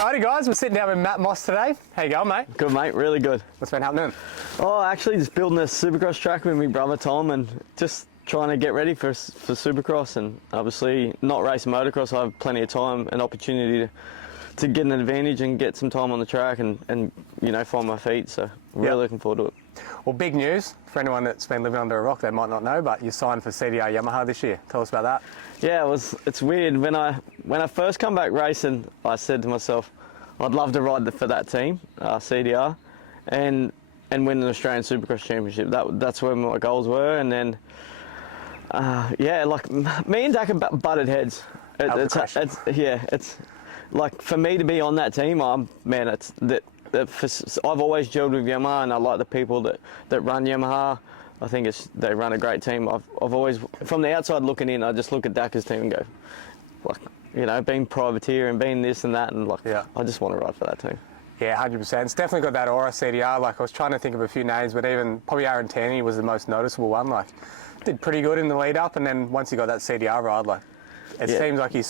Alrighty guys, we're sitting down with Matt Moss today. How you going, mate? Good, mate, really good. What's been happening? Oh, actually just building a supercross track with my brother Tom and just trying to get ready for supercross, and obviously not racing motocross, I have plenty of time and opportunity to get an advantage and get some time on the track and you know, find my feet, so really looking forward to it. Well, big news for anyone that's been living under a rock, they might not know, but you signed for CDR Yamaha this year. Tell us about that. Yeah, it's weird. When I first come back racing, I said to myself, I'd love to ride for that team, CDR, and win an Australian Supercross Championship. That's where my goals were, and then yeah, like me and Dak butted heads. It's like for me to be on that team, I've always gelled with Yamaha, and I like the people that run Yamaha. I think they run a great team. I've always, from the outside looking in, I just look at Dak's team and go, like, you know, being privateer and being this and that, and like, I just want to ride for that team. Yeah, 100%. It's definitely got that aura, CDR. Like, I was trying to think of a few names, but even probably Aaron Taney was the most noticeable one. Like, did pretty good in the lead up, and then once you got that CDR ride, like, it seems like you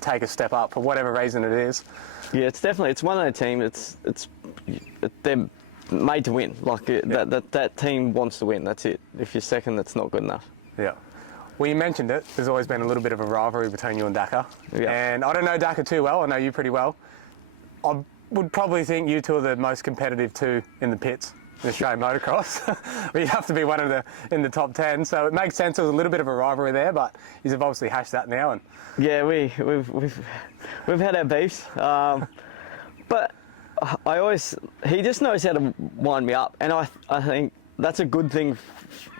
take a step up for whatever reason it is. Yeah, it's one of the team. They're made to win. Like that team wants to win. That's it. If you're second, that's not good enough. Yeah. Well, you mentioned it. There's always been a little bit of a rivalry between you and Daka. Yeah. And I don't know Daka too well. I know you pretty well. I would probably think you two are the most competitive two in the pits in Australian motocross. But you have to be one of in the top 10. So it makes sense. There was a little bit of a rivalry there, but you've obviously hashed that now. And yeah, we've had our beefs, but he just knows how to wind me up, and I think that's a good thing.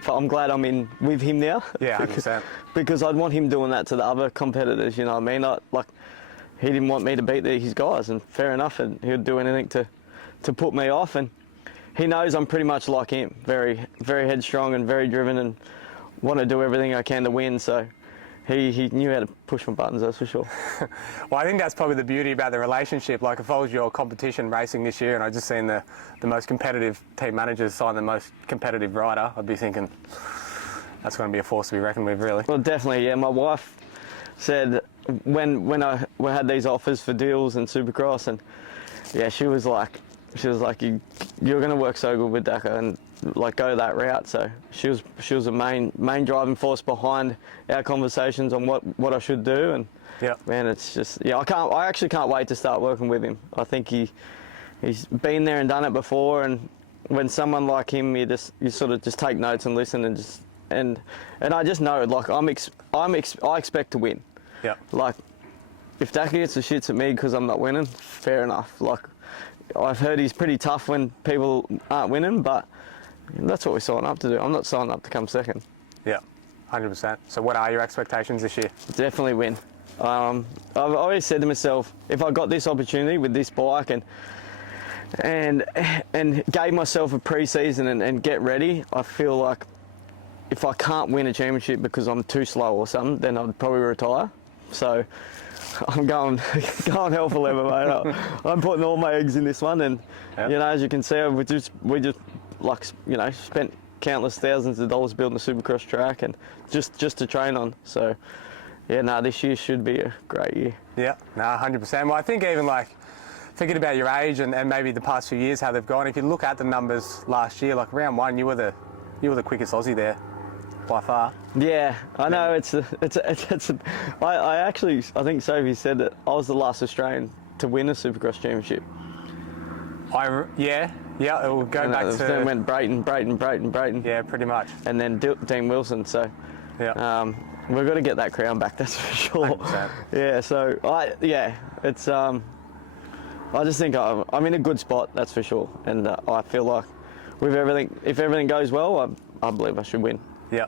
I'm glad I'm in with him now. Yeah, 100%. Because I'd want him doing that to the other competitors. You know what I mean? Like he didn't want me to beat his guys, and fair enough. And he'd do anything to put me off. And he knows I'm pretty much like him, very very headstrong and very driven, and want to do everything I can to win. So he knew how to push my buttons, that's for sure. Well, I think that's probably the beauty about the relationship. Like, if I was your competition racing this year and I just seen the most competitive team managers sign the most competitive rider, I'd be thinking that's going to be a force to be reckoned with, really. Well, definitely, yeah. My wife said when we had these offers for deals and Supercross, and yeah, she was like, you're going to work so good with Daka and like go that route. So she was a main driving force behind our conversations on what I should do. And man, it's just I actually can't wait to start working with him. I think he's been there and done it before, and when someone like him, you sort of just take notes and listen and I just know, like, I expect to win. Yeah. Like, if Daka gets the shits at me because I'm not winning, fair enough. Like, I've heard he's pretty tough when people aren't winning, but that's what we signed up to do. I'm not signing up to come second. Yeah, 100%. So what are your expectations this year? Definitely win. I've always said to myself, if I got this opportunity with this bike and gave myself a pre-season and get ready, I feel like if I can't win a championship because I'm too slow or something, then I'd probably retire. So I'm going hell for leather, mate. I'm putting all my eggs in this one, and you know, as you can see, we just like, you know, spent countless thousands of dollars building a Supercross track and just to train on. So yeah, this year should be a great year. Yeah, 100%. Well, I think even like thinking about your age and maybe the past few years how they've gone, if you look at the numbers last year, like round one, you were the quickest Aussie there by far. Yeah, I know. I think Sophie said that I was the last Australian to win a Supercross championship. Yeah, it will go back to... Then went Brayton. Yeah, pretty much. And then Dean Wilson, so... Yeah. We've got to get that crown back, that's for sure. 100%. Yeah, so, it's... I just think I'm in a good spot, that's for sure. And I feel like with everything, if everything goes well, I believe I should win. Yeah,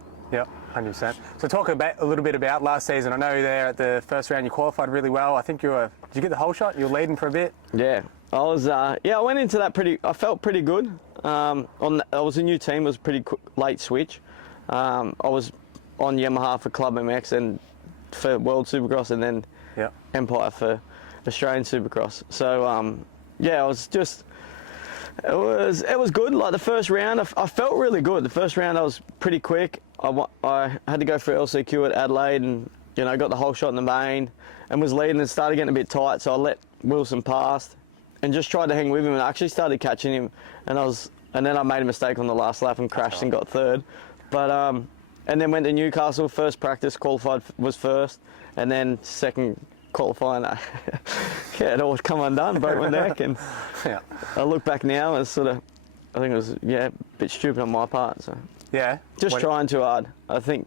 100%. So talk a little bit about last season. I know there at the first round you qualified really well. I think did you get the whole shot? You were leading for a bit? Yeah. I was, I went into that I felt pretty good. I was a new team, it was a pretty late switch. I was on Yamaha for Club MX and for World Supercross, and then Empire for Australian Supercross. So, I was just, it was good. Like the first round, I felt really good. The first round I was pretty quick. I had to go for LCQ at Adelaide, and you know, got the whole shot in the main and was leading and started getting a bit tight, so I let Wilson passed, and just tried to hang with him, and I actually started catching him, and then I made a mistake on the last lap and crashed and got third. But and then went to Newcastle, first practice, qualified, was first, and then second qualifying, it all come undone, broke my neck, and Yeah. I look back now and sort of, I think it was, a bit stupid on my part, so. Yeah. Just trying too hard. I think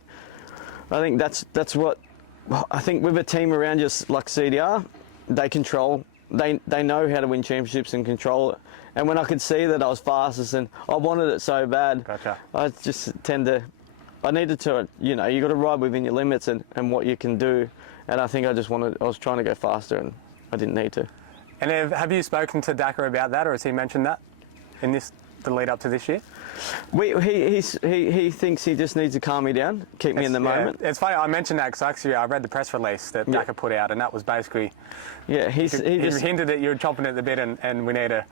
that's what, I think with a team around you like CDR, they control, they know how to win championships and control it. And when I could see that I was fastest and I wanted it so bad, Gotcha. I just I needed to, you got to ride within your limits and what you can do. And I think I was trying to go faster and I didn't need to. And have you spoken to Dakar about that, or has he mentioned that in the lead up to this year? He thinks he just needs to calm me down, keep me in the moment. It's funny, I mentioned that because actually I read the press release that Dakar put out, and that was basically, he just hinted that you were chomping at the bit and we need to...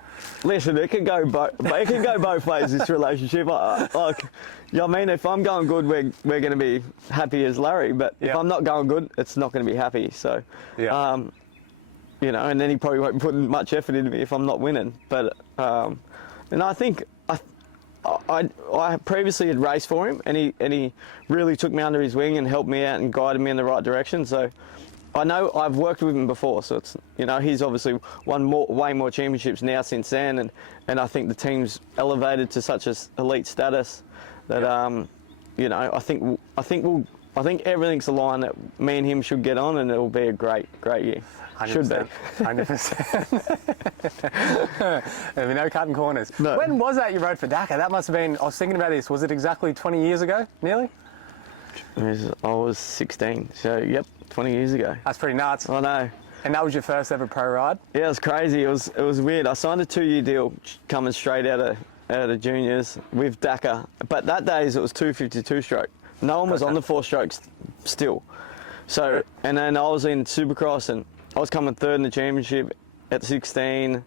Listen, it can go both ways, this relationship. I mean, if I'm going good, we're going to be happy as Larry, but if I'm not going good, it's not going to be happy. So, and then he probably won't put much effort into me if I'm not winning. But, and I think I previously had raced for him, and he really took me under his wing and helped me out and guided me in the right direction. So I know I've worked with him before, so it's he's obviously won way more championships now since then, and I think the team's elevated to such an elite status that I think everything's aligned that me and him should get on, and it'll be a great year. 100%, Should be. 100%. There'll be no cutting corners. No. When was that you rode for Dakar? That must have been, I was thinking about this, was it exactly 20 years ago, nearly? I was 16, so yep, 20 years ago. That's pretty nuts. I know. And that was your first ever pro ride? Yeah, it was crazy. It was weird. I signed a 2-year deal coming straight out of juniors with Dakar, but that days it was 252 stroke. No one was on the 4 strokes still. So, and then I was in Supercross and I was coming third in the championship at 16,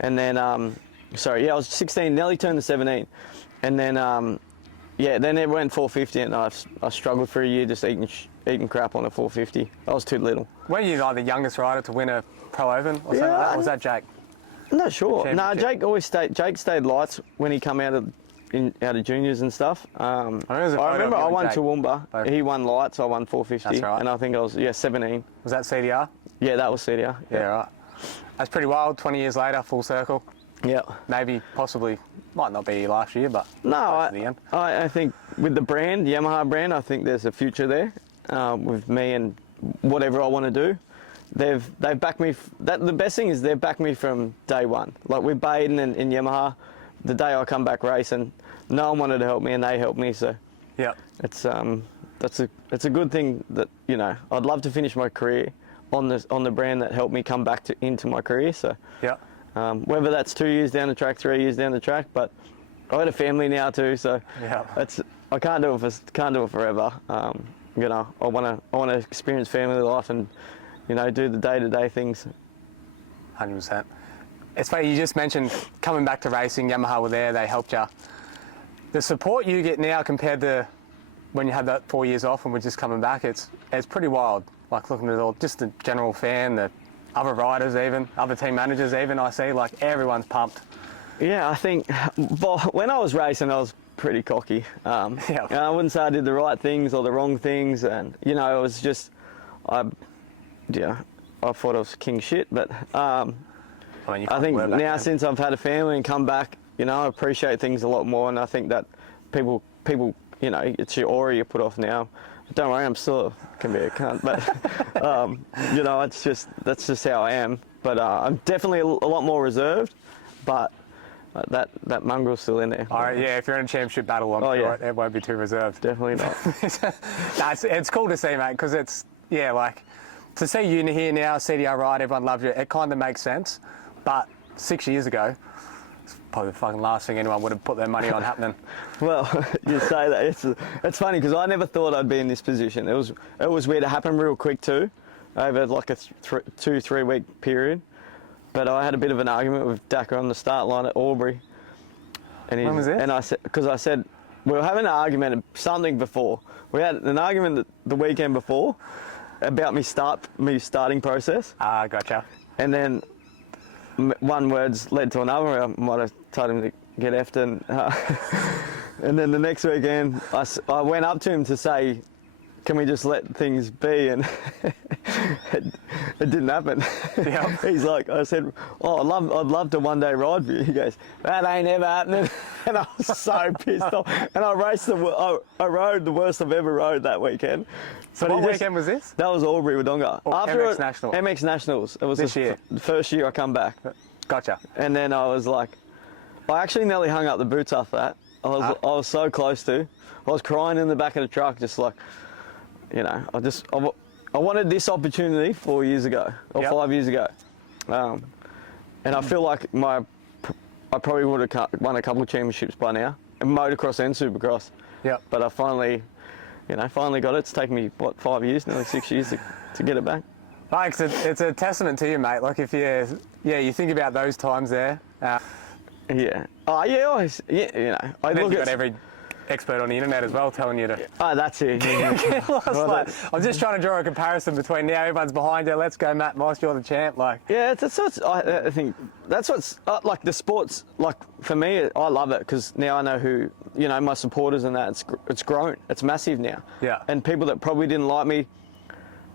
and then I was 16, nearly turned to 17, and then then it went 450, and I struggled for a year just eating crap on a 450. I was too little. Were you like the youngest rider to win a Pro Open or something like that? Or was that Jake? I'm not sure. No, Jake stayed lights when he come out of juniors and stuff. I remember I won Toowoomba. He won lights. I won 450. That's right. And I think I was 17. Was that CDR? Yeah, that was CDR. Yeah, right. That's pretty wild. 20 years later, full circle. Yeah. Maybe, possibly, might not be last year, but no, the end. I think with the brand, Yamaha brand, I think there's a future there with me and whatever I want to do. They've backed me. The best thing is they've backed me from day one. Like with Baden and Yamaha, the day I come back racing, no one wanted to help me and they helped me. So yeah, it's a good thing that I'd love to finish my career on the brand that helped me come back into my career. So yeah. Whether that's 2 years down the track, 3 years down the track, but I got a family now too, so I can't do it forever. I want to experience family life and do the day-to-day things. 100%. It's funny, you just mentioned coming back to racing. Yamaha were there, they helped you. The support you get now compared to when you had that 4 years off and we're just coming back, it's pretty wild. Like looking at all, just the general fan, the other riders even, other team managers even, I see, like everyone's pumped. Yeah, I think when I was racing, I was pretty cocky. And I wouldn't say I did the right things or the wrong things, and it was just, I thought I was king shit. But I think now since I've had a family and come back, I appreciate things a lot more, and I think that people, it's your aura you put off now. Don't worry, I'm still can be a cunt, but that's just how I am. But I'm definitely a lot more reserved, but that mongrel's still in there. All right, yeah, if you're in a championship battle, I'm sure it won't be too reserved. Definitely not. It's cool to see, mate, because it's, like, to see you here now, CDR ride, everyone loves you, it kind of makes sense. But 6 years ago, it's probably the fucking last thing anyone would have put their money on happening. Well, you say that. It's funny because I never thought I'd be in this position. It was weird. It happened real quick too, over like a 2-3 week period. But I had a bit of an argument with Dakar on the start line at Albury. And when was it? And I said, we were having an argument something before. We had an argument the weekend before about me starting process. Gotcha. And then one word's led to another. I might have told him to get effed, and then the next weekend I went up to him to say, can we just let things be? And it didn't happen. Yep. He's like, I said, oh, I'd love to one day ride for you. He goes, that ain't ever happening. And I was so pissed off. And I rode the worst I've ever rode that weekend. So what weekend was this? That was Albury Wodonga. MX Nationals. MX Nationals. It was This year? the first year I come back. Gotcha. And then I was like, I actually nearly hung up the boots after that. I was so close to. I was crying in the back of the truck, just like, you know, I wanted this opportunity 4 years ago or 5 years ago, and I feel like I probably would have won a couple of championships by now, in motocross and supercross. Yeah. But I finally got it. It's taken me 5 years, nearly 6 years to get it back. Like, it's a testament to you, mate. Like, if you think about those times there. Yeah. Oh yeah. Always. Yeah. You know. I Then look you've at got every expert on the internet as well telling you to. Oh, that's it. I'm just trying to draw a comparison between now everyone's behind you. Let's go, Matt Moss. You're the champ. Like. Yeah, I think that's what's like the sports. Like for me, I love it because now I know who my supporters and that. It's grown. It's massive now. Yeah. And people that probably didn't like me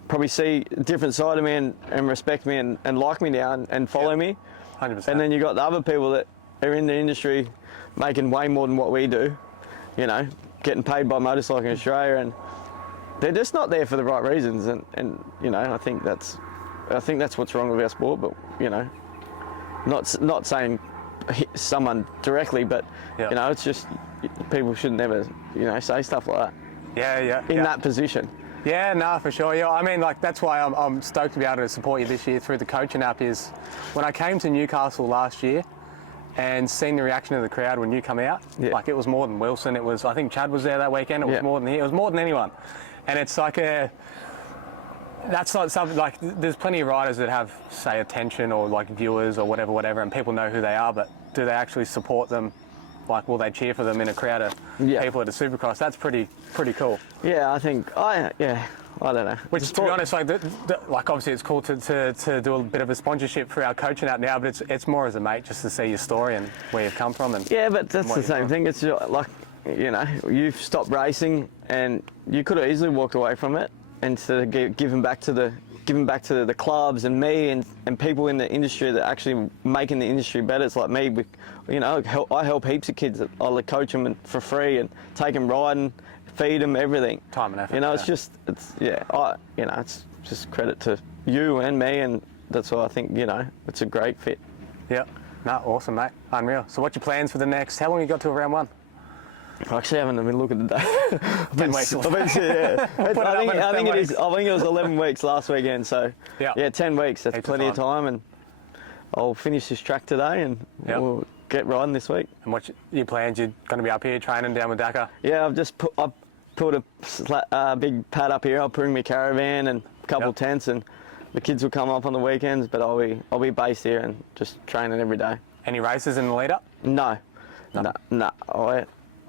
probably see a different side of me and respect me and like me now and follow me. 100%. And then you got the other people that are in the industry making way more than what we do. Getting paid by Motorcycling Australia, and they're just not there for the right reasons. And I think that's what's wrong with our sport. But not saying someone directly, but it's just people should never say stuff like that. In that position. Yeah, no, for sure. Yeah, I mean, like that's why I'm stoked to be able to support you this year through the coaching app. Is when I came to Newcastle last year and seen the reaction of the crowd when you come out, like it was more than Wilson. It was, I think Chad was there that weekend. It was more than he. It was more than anyone. And it's like that's not something like. There's plenty of riders that have, say, attention or like viewers or whatever, and people know who they are. But do they actually support them? Like, will they cheer for them in a crowd of people at a Supercross? That's pretty cool. Yeah, I think I don't know. Which, to be honest, like obviously it's cool to do a bit of a sponsorship for our coaching out now, but it's more as a mate just to see your story and where you've come from. And yeah, but that's the same thing. It's like you've stopped racing and you could have easily walked away from it instead of giving back to the clubs and me and people in the industry that are actually making the industry better. It's like me, I help heaps of kids. I coach them for free and take them riding, feed them, everything. Time and effort. It's just credit to you and me, and that's why I think it's a great fit. Yeah. No, awesome, mate. Unreal. So, what's your plans for the next? How long you got till round one? I actually haven't been looking at the day. 10 weeks. I think it is. I think it was 11 weeks last weekend. So 10 weeks. That's plenty of time, and I'll finish this track today, and we'll get riding this week. And what's your plans? You're going to be up here training down with Dakar? Yeah, I've put a big pad up here. I'll bring my caravan and a couple of tents, and the kids will come up on the weekends. But I'll be based here and just training every day. Any races in the lead up? No.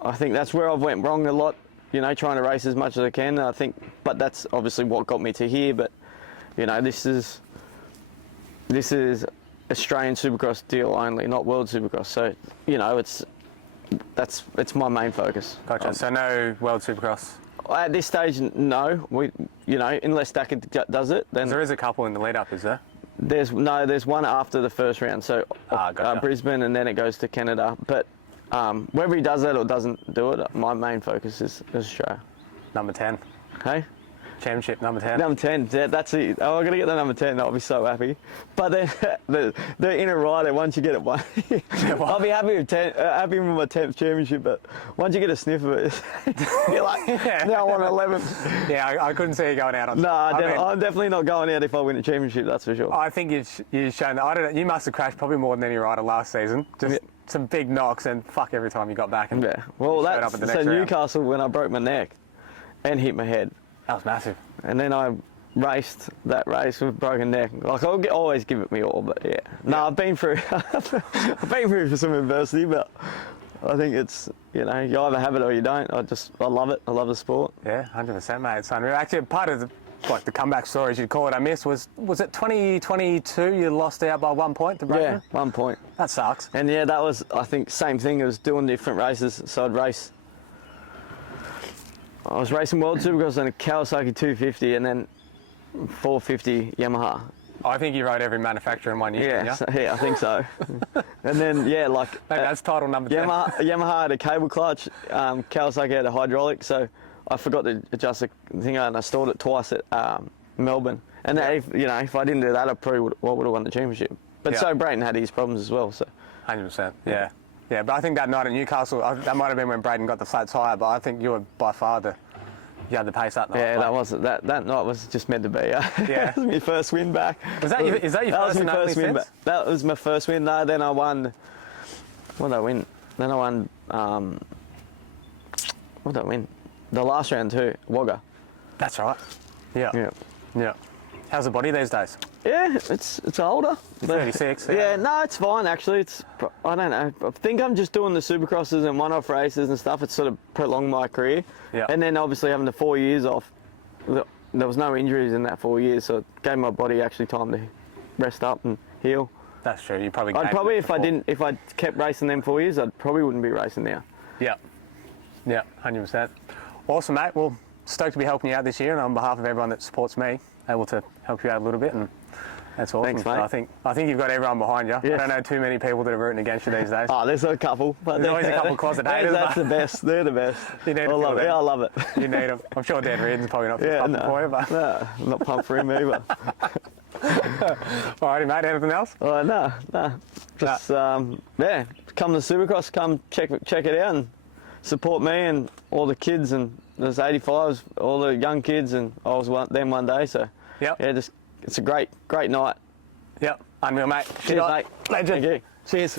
I think that's where I've went wrong a lot, trying to race as much as I can. But that's obviously what got me to here. But, this is Australian Supercross deal only, not World Supercross. So, it's my main focus. Gotcha. So no World Supercross? At this stage, no. Unless Dakar does it, then there is a couple in the lead up, is there? There's one after the first round. So gotcha. Brisbane, and then it goes to Canada. But whether he does that or doesn't do it, my main focus is Australia. Number 10. Hey? Championship, number 10. Number 10, yeah, that's it. Oh, I'm going to get the number 10. I'll be so happy. But then the inner rider, once you get it, I'll be happy with happy with my 10th championship. But once you get a sniff of it, you're like, now I want 11. Yeah, I couldn't see you going out on. No, I'm definitely not going out if I win a championship. That's for sure. I think you've shown that. I don't know. You must have crashed probably more than any rider last season. Just some big knocks and fuck every time you got back. And well, that's so Newcastle when I broke my neck and hit my head. That was massive. And then I raced that race with broken neck. Like I'll always give it me all, but no, I've been through some adversity, but I think it's you either have it or you don't. I love it. I love the sport. Yeah, 100%, mate. It's unreal. Actually, part of like the comeback stories you'd call it, I missed, was it 2022 you lost out by 1 point to Brayton? Yeah, 1 point. That sucks. And yeah, that was, I think, same thing. It was doing different races. So I was racing World Supercross on a Kawasaki 250 and then 450 Yamaha. I think you rode every manufacturer in 1 year, didn't you? Yeah, I think so. And then, yeah, like... Maybe that's title number 10. Yamaha had a cable clutch, Kawasaki had a hydraulic, so I forgot to adjust the thing and I stored it twice at Melbourne. And if I didn't do that, I probably would have won the championship. But so Brayton had his problems as well, so... 100%, yeah. Yeah, but I think that night at Newcastle, that might have been when Brayton got the flat tyre, but I think you were by far you had the pace that night. Yeah, that night was just meant to be. Yeah. That was my first win back. Is that your first and only win since? back. That was my first win. No, then I won. What did I win? Then I won. What did I win? The last round too, Wagga. That's right. Yeah. Yeah. How's the body these days? Yeah, it's older. 36. Yeah, no, it's fine actually. I don't know. I think I'm just doing the Supercrosses and one-off races and stuff. It's sort of prolonged my career. Yeah. And then obviously having the 4 years off, there was no injuries in that 4 years, so it gave my body actually time to rest up and heal. That's true. You probably. If I kept racing them 4 years, I probably wouldn't be racing now. Yeah. Yeah, 100%. Awesome, mate. Well, stoked to be helping you out this year, and on behalf of everyone that supports me, able to help you out a little bit, and that's awesome. Thanks, mate. I think you've got everyone behind you. Yes. I don't know too many people that are rooting against you these days. Oh, there's a couple. But There's always a couple closet haters. That's the best. They're the best. You need I love it. Yeah, I love it. You need them. I'm sure Dan Reardon's probably not pumped for you, but... No, I'm not pumped for him either. Alrighty, mate. Anything else? Oh, no. Just, come to Supercross, come check it out and support me and all the kids, and there's 85s, all the young kids, and I was them one day, so Yep. yeah, it's a great night. Yep. Unreal, mate. Cheers, mate. Legend. Thank you. Cheers.